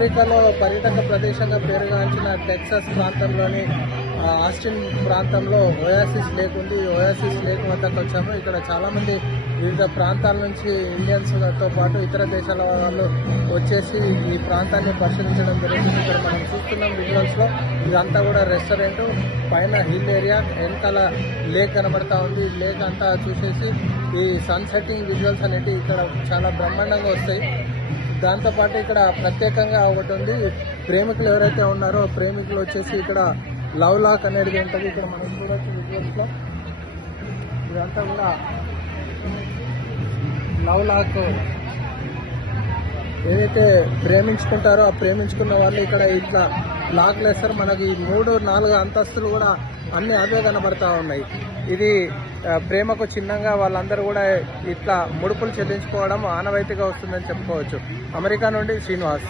అమెరికాలో పర్యాటక ప్రదేశంగా పేరుగాంచిన టెక్సాస్ ప్రాంతంలోని ఆస్టిన్ ప్రాంతంలో ఓయాసిస్ లేక్ ఉంది. ఓయాసిస్ లేక్ వద్దకు వచ్చాము. ఇక్కడ చాలామంది వివిధ ప్రాంతాల నుంచి ఇండియన్స్తో పాటు ఇతర దేశాల వాళ్ళు వచ్చేసి ఈ ప్రాంతాన్ని పరిశీలించడం జరుగుతుంది ఇక్కడ మనం చూస్తున్నాం విజువల్స్లో ఇదంతా కూడా రెస్టారెంట్. పైన హిల్ ఏరియా వెనకాల లేక్ కనబడతా ఉంది. లేక్ అంతా చూసేసి ఈ సన్సెట్టింగ్ విజువల్స్ అనేవి ఇక్కడ చాలా బ్రహ్మాండంగా వస్తాయి. దాంతోపాటు ఇక్కడ ప్రత్యేకంగా ఒకటి ఉంది. ప్రేమికులు ఎవరైతే ఉన్నారో ప్రేమికులు వచ్చేసి ఇక్కడ లవ్ లాక్ అనేది ఉంటుంది. ఇక్కడ మనం చూడొచ్చు ఇదంతా కూడా లవ్ లాక్. ఏదైతే ప్రేమించుకుంటారో ఆ ప్రేమించుకున్న వాళ్ళు ఇక్కడ ఇట్లా లాక్లు వేస్తారు మనకి మూడు నాలుగు అంతస్తులు కూడా అన్ని అవే కనబడతా ఉన్నాయి. ఇది ప్రేమకు చిహ్నంగా వాళ్ళందరూ కూడా ఇట్లా ముడుపులు చెల్లించుకోవడం ఆనవాయితీగా వస్తుందని చెప్పుకోవచ్చు. అమెరికా నుండి శ్రీనివాస్.